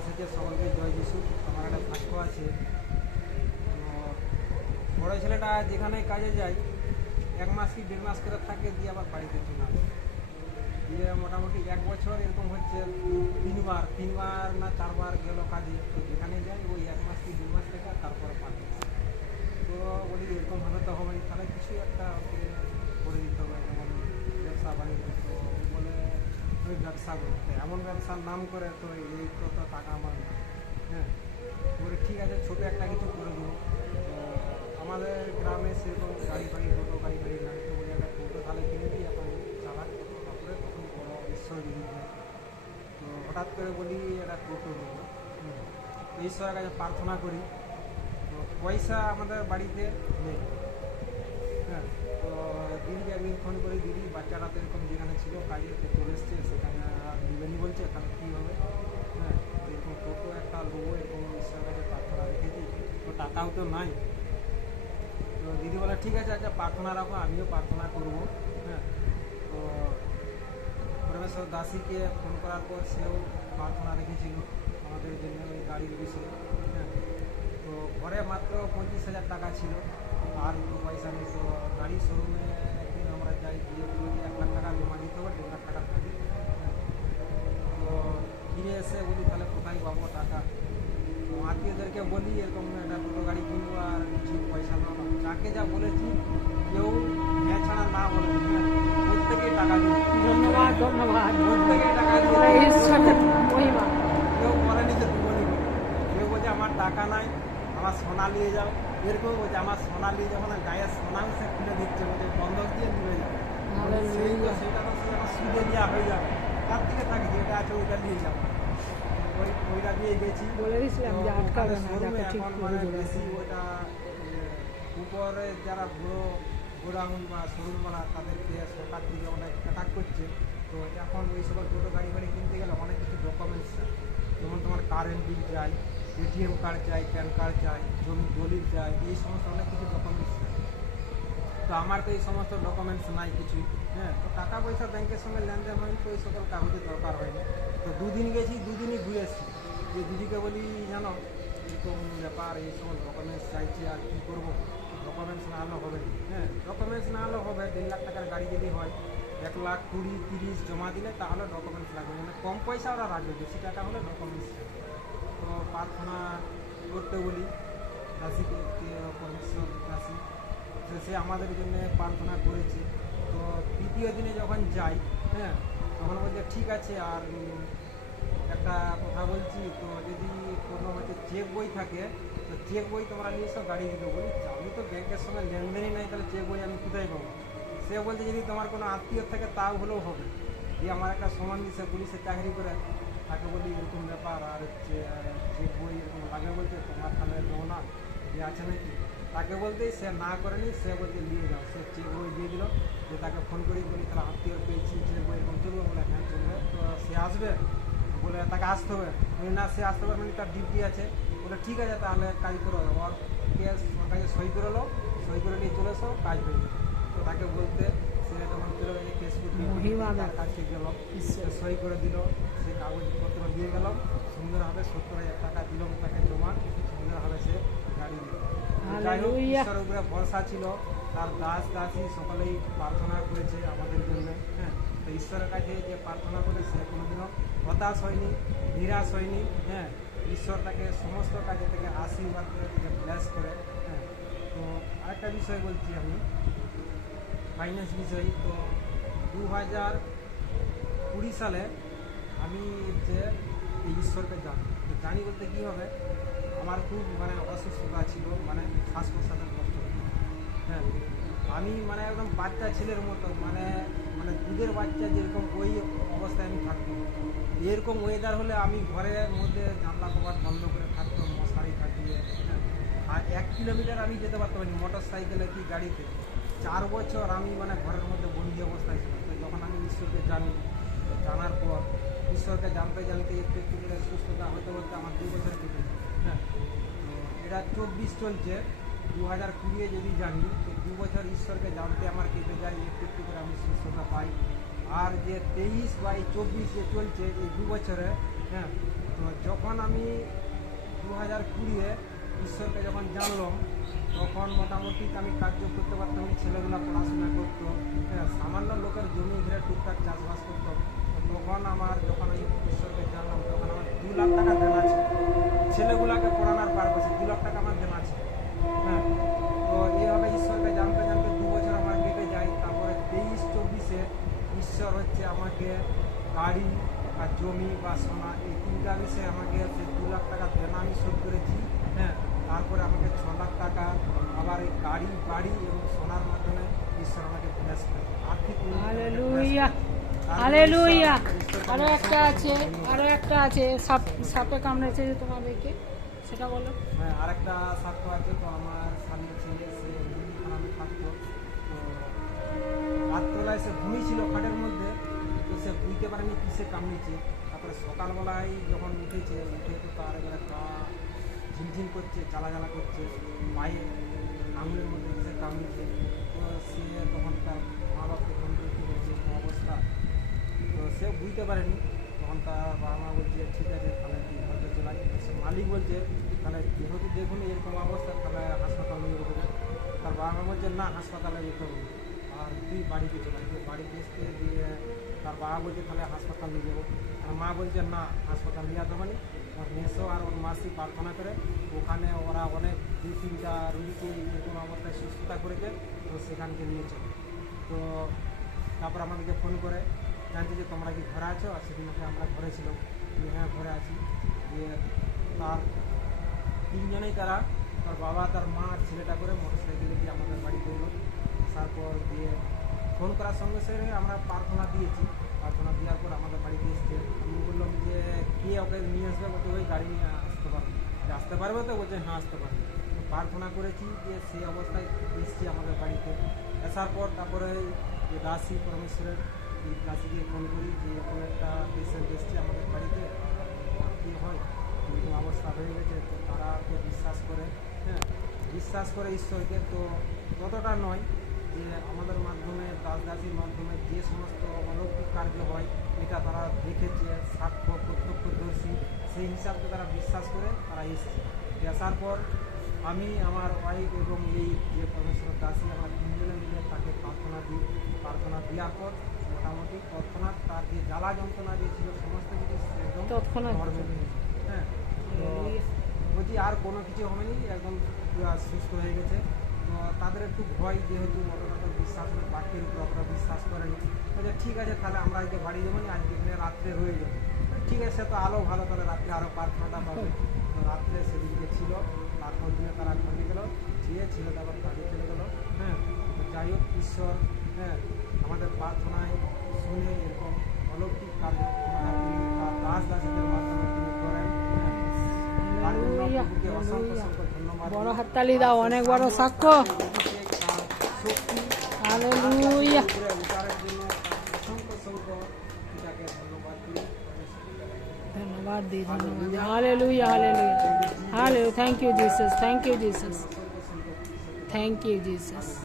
এসেছে, সকলকে জয় যিশু। আমার একটা ভাগ্য আছে। তো বড় ছেলেটা যেখানে কাজে যায় 1 মাস কি 1.5 মাস করে থাকে, দিয়ে আবার বাড়িতে চলে আসে। দিয়ে মোটামুটি 1 বছর এরকম হচ্ছে, 3বার না 4বার গেল কাজে। তো যেখানে যায় ওই 1 মাস কি 2 মাস থেকে তারপরে পাঠায়। তো বলি এরকম হলে তো হবে না, তাহলে কিছু একটা ওকে করে দিতে হবে, যেমন ব্যবসা বাণিজ্য। তো বলে ওই ব্যবসা করতে, এমন ব্যবসার নাম করে, তো এই তো টাকা আমার না। হ্যাঁ, বলে ঠিক আছে ছোটো একটা কিছু করে দেবো। তো আমাদের গ্রামে সেরকম গাড়ি ফাড়ি টোটো গাড়ি ফাড়ি নাই, তো বলে একটা টোটো তাহলে কিনে দিই, এখন চালাক। তারপরে তখন বড় ঈশ্বর যদি যায়। তো হঠাৎ করে বলি একটা টোটো নেবো। তো ঈশ্বরের কাছে প্রার্থনা করি। তো পয়সা আমাদের বাড়িতে নেই। হ্যাঁ, তো দিদিকে একদিন ফোন করি, দিদি বাচ্চাটা তো এরকম যেখানে ছিল কাজে চলে এসছে, সেখানে আর দিবেনি বলছে, এখানে কী হবে। হ্যাঁ, এরকম টোটো একটা লোবো, এরকম ঈশ্বরের কাছে প্রার্থনা রেখেছি, তো টাকাও তো নাই। তো দিদি বলে ঠিক আছে, আচ্ছা প্রার্থনা রাখো, আমিও প্রার্থনা করবো। হ্যাঁ, তো পরমেশ্বর দাসীকে ফোন করার পর সেও প্রার্থনা রেখেছিল আমাদের জন্য ওই গাড়ির বিষয়ে। হ্যাঁ, তো ঘরে মাত্র 25,000 টাকা ছিল, আর একটু পয়সা নেই। তো গাড়ির শোরুমে একদিন আমরা যাই, গিয়ে 1 লাখ টাকা জমা দিতে হবে, 1.5 লাখ টাকার গাড়ি। তো ফিরে এসে বলি তাহলে কোথায় পাবো টাকা। তো আত্মীয়দেরকে বলি এরকম একটা টোটো গাড়ি কিনবো, আর কিছু পয়সা দেবো। যাকে যা বলেছি কেউ হ্যাঁ ছাড়া না বলে, হ্যাঁ, প্রত্যেকেই টাকা দিয়ে, ধন্যবাদ ধন্যবাদ। প্রত্যেকেই টাকা দিয়ে, ঈশ্বরের মহিমা। কেউ বলেনি যে দুবনি বলে। কেউ বলছে আমার টাকা নাই, আমার সোনা নিয়ে যাও। এরকম বলছে আমার সোনা নিয়ে যাবো না, গায়ের সোনাও সে খুলে দিচ্ছে, বলছে বন্ধক দিয়ে নিয়ে যাবে। সেই তো সেটা তো সে আমার সুদে দেওয়া হয়ে যাবে, তার থেকে থাকি যেটা আছে ওইটা নিয়ে যাবো। ওইটা দিয়ে গেছি। বলে দিয়েছিলাম যে আটকাবে না, শোরুমে যাকে ঠিক এখন করে মানে দেবে। বেশি ওইটা উপরে যারা বড় গোডাউন বা শোরুমওয়ালা তাদেরকে সরকার থেকে অনেক অ্যাটাক করছে। তো এখন ওই সকল টোটো গাড়ি ফাড়ি কিনতে গেলে অনেক কিছু ডকুমেন্টস চাই, যেমন তোমার কারেন্ট বিল চাই, এটিএম কার্ড চাই, প্যান কার্ড চাই, জমি দলিল চাই, এই সমস্ত অনেক কিছু ডকুমেন্টস চাই। তো আমার তো এই সমস্ত ডকুমেন্টস নাই কিছুই। হ্যাঁ, তো টাকা পয়সা ব্যাংকের সঙ্গে লেনদেন হয়নি, তো এই সকল কাগজের দরকার হয়নি। তো 2 দিন গেছি, 2 দিনই ঘুরে এসেছি। যে দিদিকে বলি জানো এরকম ব্যাপার, এই সমস্ত ডকুমেন্টস চাইছি, আর কী করবো, ডকুমেন্টস না হলে হবে না। হ্যাঁ, ডকুমেন্টস না হলে হবে, 1.5 লাখ টাকার গাড়ি যদি হয় 1,20,30 জমা দিলে তাহলে ডকুমেন্টস লাগবে, মানে কম পয়সা ওরা রাখবে, বেশি টাকা হলে ডকুমেন্টস লাগবে। তো প্রার্থনা করতে বলি দাসীকে, পরমেশ্বর দাসী, সে আমাদের জন্য প্রার্থনা করেছে। তো তৃতীয় দিনে যখন যাই, হ্যাঁ, তখন বলছে ঠিক আছে, আর একটা কথা বলছি, তো যদি কোনো হচ্ছে চেক বই থাকে, তো চেক বই তোমরা নিয়ে এসো, গাড়ি দিতে। বলি আমি তো ব্যাংকের সঙ্গে লেনদেনই নাই, তাহলে চেক বই আমি কোথায় পাবো। সে বলছে যদি তোমার কোনো আত্মীয় থাকে তাও হলেও হবে। দিয়ে আমার একটা সম্বন্ধী, সে পুলিশের চাকরি করে, তাকে বলি এরকম ব্যাপার, আর হচ্ছে চেক বই এরকম লাগে, বলছে তোমার তাহলে দেবো না, যে আছে নাকি। তাকে বলতেই সে না করেনি, সে বলছে নিয়ে যাও। সে চেক বই দিয়ে দিল। যে তাকে ফোন করি, বলি তাহলে আত্মীয় পেয়েছি, চেক বই এরকম চলবে, বলে হ্যাঁ চলবে। তো সে আসবে, বলে তাকে আসতে হবে। বলি না, সে আসতে পারবে না, তার ডিউটি আছে। বলে ঠিক আছে তাহলে কাজ করে ওর কেস ওর কাছে সই করে লো, সই করে নিয়ে চলে এসো, কাজ হয়ে যাবে। তো তাকে বলতে সে তখন চলে গেছে, কেস তার কাছে গেল, সে সই করে দিল, সে কাগজপত্র দিয়ে গেলাম, সুন্দরভাবে 70,000 টাকা দিল তাকে জমা, সুন্দরভাবে সে গাড়ি দিল। যাই হোক, ঈশ্বরের উপরে ভরসা ছিল, তার দাস দাসী সকলেই প্রার্থনা করেছে আমাদের জন্য। হ্যাঁ, তো ঈশ্বরের কাছে যে প্রার্থনা করে সে কোনোদিনও হতাশ হয়নি, নিরাশ হয়নি। হ্যাঁ, ঈশ্বর তাকে সমস্ত কাজে থেকে আশীর্বাদ করে, তাকে ব্লেস করে। হ্যাঁ, তো আরেকটা বিষয় বলছি আমি, ফাইন্যান্স বিষয়। তো 2020 সালে আমি যে এই ঈশ্বরকে জানি, তো জানি বলতে কী হবে, আমার খুব মানে অসুস্থতা ছিল, মানে শ্বাস প্রশ্বাসের কষ্ট হতো। হ্যাঁ, আমি মানে একদম বাচ্চা ছেলের মতো, মানে মানে দুধের বাচ্চা যেরকম ওই অবস্থায় আমি থাকতাম। এরকম ওয়েদার হলে আমি ঘরের মধ্যে জানলা কভার বন্ধ করে থাকতাম, মশারি খাটিয়ে। হ্যাঁ, আর 1 কিলোমিটার আমি যেতে পারতাম না মোটর সাইকেলে কি গাড়িতে। 4 বছর আমি মানে ঘরের মধ্যে বন্দি অবস্থায় ছিলাম। তো যখন আমি ঈশ্বরকে জানি, জানার পর ঈশ্বরকে জানতে জানতে একটু একটু করে সুস্থতা হতে হতে আমার 2 বছর কেটে। হ্যাঁ, তো এটা 24 চলছে, 2020 যদি জানি, তো 2 বছর ঈশ্বরকে জানতে আমার কেটে যায়, একটু একটু করে আমি সুস্থতা পাই। আর যে 23 বা 24 যে চলছে, এই 2 বছরে হ্যাঁ, তো যখন আমি 2020-এ ঈশ্বরকে যখন জানলাম, তখন মোটামুটি আমি কার্য করতে পারতাম, ছেলেগুলো পড়াশোনা করতো, হ্যাঁ, সামান্য লোকের জমি ঘিরে টুকটাক চাষবাস করতাম। তো তখন আমার যখন ওই ঈশ্বরকে জানলাম, তখন আমার 2 লাখ টাকা দেনা ছিল, ছেলেগুলাকে পড়ানোর পারপাসে 2 লাখ টাকা আমার দেনা ছিল। হ্যাঁ, তো এইভাবে ঈশ্বরকে জানতে জানতে 2 বছর আমার কেটে যায়। তারপরে 23-24-এ ঈশ্বর হচ্ছে আমাকে গাড়ি আর জমি বা সোনা এই 3টা বিষয়ে আমাকে সে 2 লাখ টাকা দেনা আমি শোধ করেছি। হ্যাঁ, তারপরে আমাকে 6 লাখ টাকা আবার এই গাড়ি বাড়ি এবং সোনার মাধ্যমে ঈশ্বর আমাকে ব্লেস করে, আর্থিক উন্নতি আমাকে bless করে। হালেলুয়া তার জন্য হালেলুয়া ঈশ্বরকে আরো আমি একটা আছে অসংখ্য ধন্যবাদ। আরো একটা আছে সাপে কামড়েছে যে তোমাদেরকে, সেটা বলো। হ্যাঁ, আরেকটা সাক্ষ্য আছে। তো আমার স্বামীর ছেলে সে মুরগিখানামে থাকতো, তো রাত্রবেলায় সে ঘুমিয়েছিল খাটের মধ্যে, তো সে বুঝতে পারেনি কিসে কামড়েছে। তারপরে সকালবেলায় যখন উঠে তো তার এবারে পা ঝিমঝিম করছে, জ্বালা জ্বালা করছে, পায়ে আঙুলের মধ্যে কিসে কামড়েছে। তো সে তখন তার মা বাবাকে ফোন করে কী করছে অবস্থা, তো সে বুঝতে পারেনি। তখন তার বাবা মা বলছে ঠিক আছে তাহলে তুই ঘরকে চলে আয়। সে মালিক বলছে তাহলে যেহেতু দেখুন এরকম অবস্থা, তাহলে হাসপাতাল নিয়ে যেতে হবে। তার বাবা মা বলছে না, হাসপাতালে যেতে হবে আর তুই বাড়িতে চলে আয়। বাড়িতে এসে দিয়ে তার বাবা বলছে তাহলে হাসপাতাল নিয়ে যাবো। আর মা বলছে না, হাসপাতাল নিয়ে যেতে হবে না, ওর মেসো আর ওর মাসি প্রার্থনা করে ওখানে ওরা অনেক 2-3টা রুগীকে এরকম অবস্থায় সুস্থতা করেছে, তো সেখানকে নিয়ে চলে। তো তারপর আমাদেরকে ফোন করে জানছে যে তোমরা কি ঘরে আছো, আর সেদিনকে আমরা ঘরে ছিলাম। হ্যাঁ, ঘরে আছি। দিয়ে তার 3জনেই তারা, তার বাবা, তার মা আর ছেলেটা করে মোটরসাইকেলে গিয়ে আমাদের বাড়িতে এলো। আসার পর দিয়ে ফোন করার সঙ্গে সঙ্গে আমরা প্রার্থনা দিয়েছি। প্রার্থনা দেওয়ার পর আমাদের বাড়িতে এসছে। আমি বললাম যে কে ওকে নিয়ে আসবে, বলছে ওই গাড়ি নিয়ে আসতে পারবে। যে আসতে পারবে তো, বলছে হ্যাঁ আসতে পারবে। তো প্রার্থনা করেছি যে সেই অবস্থায় এসছি আমাদের বাড়িতে। আসার পর তারপরে যে দাসী পরমেশ্বরের এই দাসীকে ফোন করি যে এরকম একটা পেশেন্ট এসছে আমাদের বাড়িতে, কী হয় এরকম অবস্থা হয়ে গেছে। তো তারা তো বিশ্বাস করে, হ্যাঁ, বিশ্বাস করে ঈশ্বরকে। তো ততটা নয় যে আমাদের মাধ্যমে দাসীর মাধ্যমে যে সমস্ত অলৌকিক কার্য হয় এটা তারা দেখেছে, সাক্ষ্য প্রত্যক্ষদর্শী, সেই হিসাবে তারা বিশ্বাস করে তারা এসছে। আসার পর আমি, আমার ওয়াইফ এবং এই যে পরমেশ্বর দাসী, আমরা 3জনে মিলে তাকে প্রার্থনা দিই। প্রার্থনা দেওয়ার পর মোটামুটি তৎক্ষণাৎ তার যে জ্বালা যন্ত্রণা যে ছিল সমস্ত কিছু একদম তৎক্ষণাৎ। নর্মাল হয়ে গেছে। হ্যাঁ, তো বলছি আর কোনো কিছু হয়নি, একদম পুরো সুস্থ হয়ে গেছে। তো তাদের একটু ভয়, যেহেতু মতো বিশ্বাস করে বাক্যের উপর অতটা বিশ্বাস করেনি। বলছে ঠিক আছে তাহলে আমরা আজকে বাড়ি যাবো না, আজকে এখানে রাত্রে রয়ে যাবো। ঠিক আছে, সে তো আলো ভালো, তাহলে রাত্রে আরও প্রার্থনাটা পাবে। তো রাত্রে সেদিনকে ছিল, তারপর দিনে তারা ঘরে গেলো, যেয়ে ছেলে তারপর কাজে চলে গেলো। হ্যাঁ, তো যাই হোক ঈশ্বর, হ্যাঁ, আমাদের প্রার্থনায় শুনে এরকম অলৌকিক কাজ তার দাস দাসীদের মাধ্যমে তিনি করেন। হ্যাঁ, তার জন্য হালেলুয়া, প্রভুকে অসংখ্য হালেলুয়া। অসংখ্য ধন্যবাদ। বড় হাততালি দাও, অনেক বড় সাক্ষ্য। শক্তি হালেলুয়া। উপরে উতারের জন্য অসংখ্য অসংখ্য পিতাকে ধন্যবাদ দিই। ধন্যবাদ দিই, ধন্যবাদ। Hallelujah hallelujah hallelujah. Thank you Jesus, thank you Jesus, thank you Jesus.